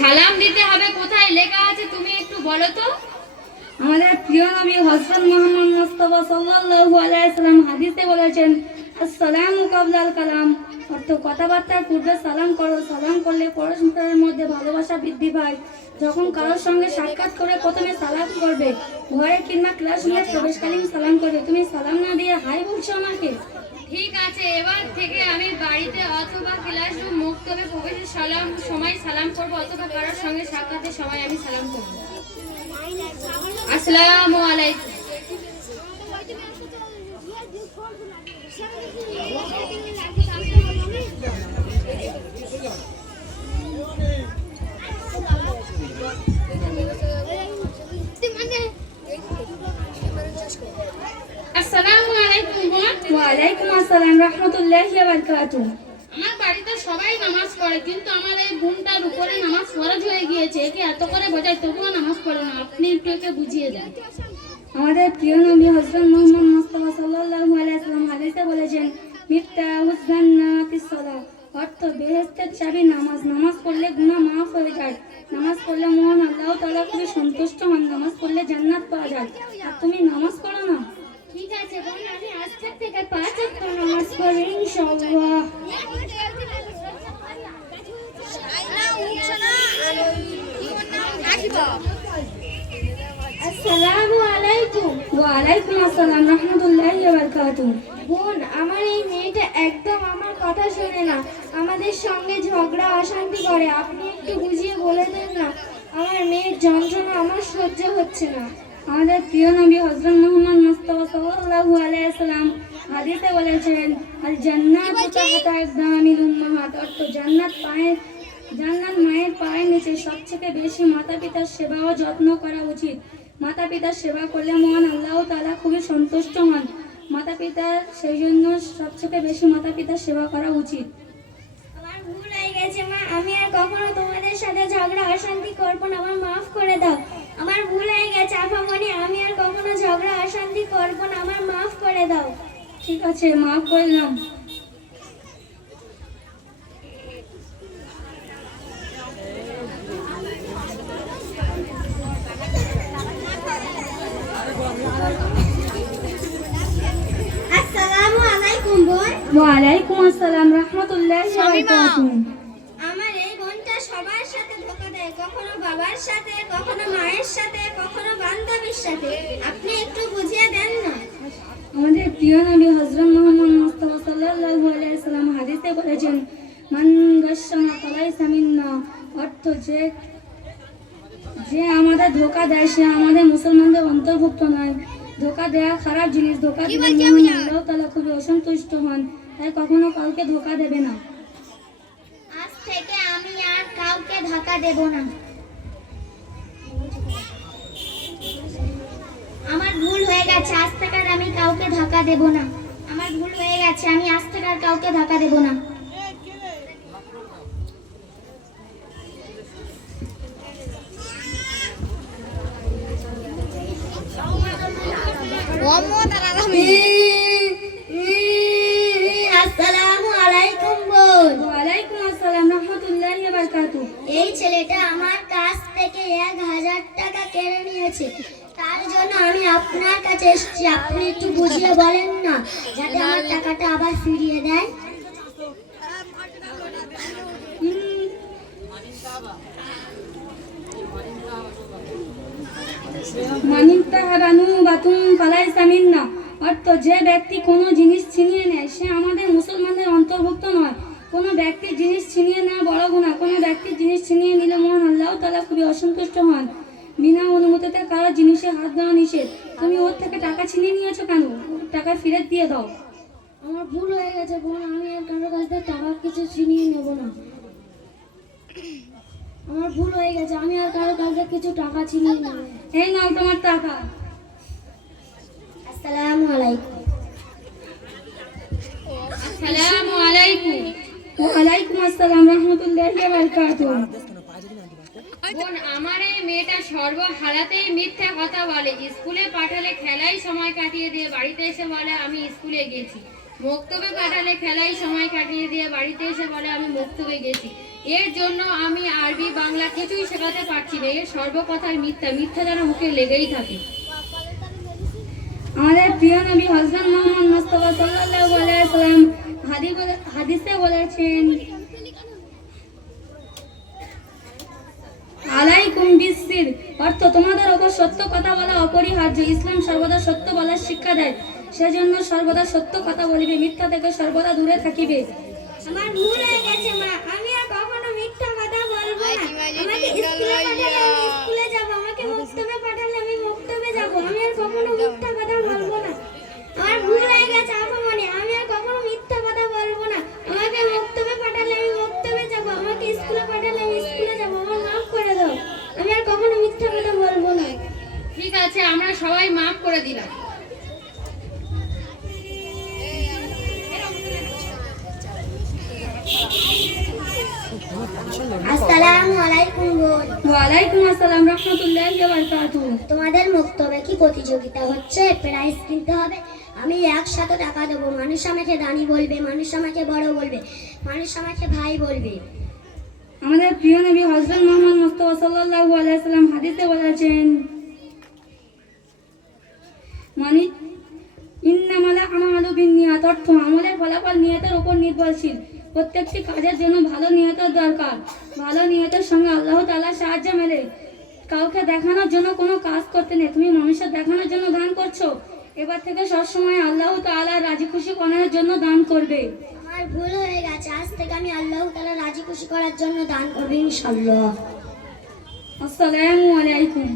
সালাম দিতে হবে কোথায়? লেখা আছে তুমি একটু বলো তো। আমাদের প্রিয় নবী হযরত মুহাম্মদ মুস্তাফা সাল্লাল্লাহু আলাইহি সাল্লাম হাদিসে বলেছেন আসসালামু কাবলাল কালাম। অর্থ কথাবার্তার পূর্বে সালাম করো সালাম করলে পরস্পরের মধ্যে ভালোবাসা বৃদ্ধি পায়। যখন কারোর সঙ্গে সাক্ষাৎ করে প্রথমে সালাম করবে ঘরে কিংবা ক্লাসরুমে প্রবেশকালীন সালাম করবে তুমি সালাম না দিয়ে হাই বলছো আমাকে? ঠিক আছে এবার থেকে বাড়িতে অথবা ক্লাসরুম মুক্তবে প্রবেশের সালাম, সময় সালাম করব অথবা কারোর সঙ্গে সাক্ষাতের সময় আমি সালাম করব। আসসালামু আলাইকুম। আসসালামু ওয়ালাইকুম আসসালাম রাহমাতুল্লাহি ওয়া বারাকাতুহু আমার বাড়িতে সবাই নামাজ পড়ে কিন্তু আমার এই বোনটার উপরে নামাজ ফরজ হয়ে গিয়েছে একে এত করে বোঝায় তবুও নামাজ পড়ে না। আপনি একটু একে বুঝিয়ে দেন। আমাদের প্রিয় নবী হযরত মুহাম্মদ মুস্তাফা সাল্লাল্লাহু আলাইহি সাল্লাম হাদিসে বলেছেন মিফতাহুজ জান্নাতিস সালাহ অর্থ বেহেশতের চাবি নামাজ নামাজ পড়লে গুনাহ মাফ হয়ে যায়। নামাজ পড়লে মহান আল্লাহ তাআলা খুবই সন্তুষ্ট হন নামাজ পড়লে জান্নাত পাওয়া যায়। আর তুমি নামাজ পড়ো না ঠিক আছে বোন আমি আজকের থেকে পাঁচ ওয়াক্ত নামাজ ইনশাআল্লাহ আসসালামু আলাইকুম ওয়া আলাইকুম আসসালাম রাহমাতুল্লাহি বোন, আমার এই মেয়েটা একদম আমার কথা শোনে না। আমাদের সঙ্গে ঝগড়া, অশান্তি করে। আপনি একটু বুঝিয়ে বলে দেন না। আমার মেয়ের যন্ত্রণা আমার সহ্য হচ্ছে না। আমাদের প্রিয় নবী হযরত মোহাম্মদ মুস্তাফা সাল্লাল্লাহু আলাইহি সাল্লাম হাদিসে বলেছেন আল জান্নাতু তাহতা আকদামিল উম্মাহাত অর্থ জান্নাত পায়ের জান্নাত মায়ের পায়ের নিচে সবথেকে বেশি মাতা পিতার সেবা ও যত্ন করা উচিত। মাতা পিতার সেবা করলে মহান আল্লাহ তাআলা খুবই সন্তুষ্ট হন। মাতা পিতার সেই জন্য সবথেকে বেশি মাতা পিতার সেবা করা উচিত। আমার ভুল হয়ে গেছে মা আমি আর কখনো তোমাদের সাথে ঝগড়া অশান্তি করব না আমার মাফ করে দাও। আমার ভুল হয়ে গেছে আপামনি আমি আর কখনো ঝগড়া অশান্তি করব না। আমার মাফ করে দাও। ঠিক আছে মাফ করলাম। আসসালামু আলাইকুম বোন। ওয়ালাইকুম আসসালাম রাহমাতুল্লাহি ওয়া বারাকাতুহু। বাবার সাথে কখনো মায়ের সাথে কখনো বান্ধবীর সাথে। আপনি একটু বুঝিয়ে দেন না। আমাদের প্রিয় নবী হযরত মুহাম্মদ মুস্তাফা সাল্লাল্লাহু আলাইহি সাল্লাম হাদিসে বলেছেন মান গাশশামা ফালাইসা মিন্না। অর্থ যে যে আমাদের ধোকা দেয় সে আমাদের মুসলমানদের অন্তর্ভুক্ত নয়। ধোকা দেওয়া খারাপ জিনিস ধোকা দিলে আল্লাহ তাআলা খুবই অসন্তুষ্ট হন। তাই কখনো কাউকে ধোকা দেবে না। আজ থেকে আমি আর কাউকে ধাক্কা দেব না। হয়ে গেছে আজ থেকে আর আমি কাউকে ধাক্কা দেব না। আমার ভুল হয়ে গেছে আমি আজ থেকে আর কাউকে ধাক্কা দেব না। আসসালামু আলাইকুম বোন। ওয়ালাইকুম আসসালাম রাহমাতুল্লাহি ওয়া বারাকাতুহু। এই ছেলেটা আমার কাছ থেকে এক হাজার টাকা কেড়ে নিয়েছে। জন্য আমি আপনার কাছে এসেছি। আপনি একটু বুঝিয়ে বলেন না যাতে আমার টাকাটা আবার ফিরিয়ে দেয়। অর্থ যে ব্যক্তি কোনো জিনিস ছিনিয়ে নেয় সে আমাদের মুসলমানদের অন্তর্ভুক্ত নয়। কোনো ব্যক্তির জিনিস ছিনিয়ে নেওয়া বড় গুণা কোনো ব্যক্তির জিনিস ছিনিয়ে নিলে মহান আল্লাহ তালা খুবই অসন্তুষ্ট হন। বিনা অনুমতিতে কারও জিনিসে হাত দেওয়া নিষেধ? তুমি ওর থেকে টাকা ছিনিয়ে নিয়েছো কেন? টাকা ফেরত দিয়ে দাও। আমার ভুল হয়ে গেছে বোন আমি আর কারোর কাছ থেকে টাকা কিছু ছিনিয়ে নেব না। আমার ভুল হয়ে গেছে আমি আর কারোর কাছ থেকে কিছু টাকা ছিনিয়ে নেব না। এই নাও তোমার টাকা। আসসালামু আলাইকুম। আসসালামু আলাইকুম। ওয়ালাইকুম আসসালাম রহমতুল্লাহি ওয়া বারাকাতুহু। বোন আমার এই মেয়েটা সর্বহারাতেই মিথ্যা কথা বলে। স্কুলে পাঠালে খেলাই সময় কাটিয়ে দিয়ে বাড়িতে এসে বলে আমি স্কুলে গেছি। মক্তবে পাঠালে খেলাই সময় কাটিয়ে দিয়ে বাড়িতে এসে বলে আমি মক্তবে গেছি। এর জন্য আমি আরবি বাংলা কিছুই শেখাতে পারছি না। এর সর্বকথার মিথ্যা। মিথ্যা যেন মুখে লেগেই থাকে। আমাদের প্রিয় নবী হজরত মোহাম্মদ মুস্তফা সাল্লাল্লাহু আলাইহি হাদিসে বলেছেন আলাইকুম বিসির। অর্থ তোমাদের ওপর সত্য কথা বলা অপরিহার্য। ইসলাম সর্বদা সত্য বলার শিক্ষা দেয়। সেজন্য সর্বদা সত্য কথা বলিবে মিথ্যা থেকে সর্বদা দূরে থাকিবে। আমার ভুল হয়ে গেছে মা। আমি আর কখনো মিথ্যা কথা বলব না। আমাকে স্কুলে পাঠালে আমি স্কুলে যাব আমাকে মক্তবে আছে আমরা সবাই মাফ করে দিলাম। আসসালামু আলাইকুম বোন ওয়ালাইকুম আসসালাম রহমতুল্লাহি ওয়া বারাকাতুহু। তোমাদের মুক্তবে কি প্রতিযোগিতা হচ্ছে? প্রাইজ কিনতে হবে। আমি একসাথে টাকা দেবো। মানুষ আমাকে রানী বলবে মানুষ আমাকে বড় বলবে মানুষ আমাকে ভাই বলবে। আমাদের প্রিয় নবী হযরত মোহাম্মদ মুস্তাফা সাল্লাল্লাহু আলাইহি সাল্লাম হাদিসে বলেছেন মানে ইন্নামাল আমালু বিন্নিয়াত অর্থ আমলের ফলাফল নিয়তের উপর নির্ভরশীল। প্রত্যেকটি কাজের জন্য ভালো নিয়তের দরকার। ভালো নিয়তের সঙ্গে আল্লাহ তাআলা সাহায্য মেলে। কাউকে দেখানোর জন্য কোনো কাজ করতে নেই। তুমি মানুষের দেখানোর জন্য দান করছ। এবার থেকে সবসময় আল্লাহ তাআলা রাজি খুশি করার জন্য দান করবে। আমার ভুল হয়ে গেছে। আজ থেকে আমি আল্লাহ তাআলা রাজি খুশি করার জন্য দান করব ইনশাল্লাহ আসসালামু আলাইকুম।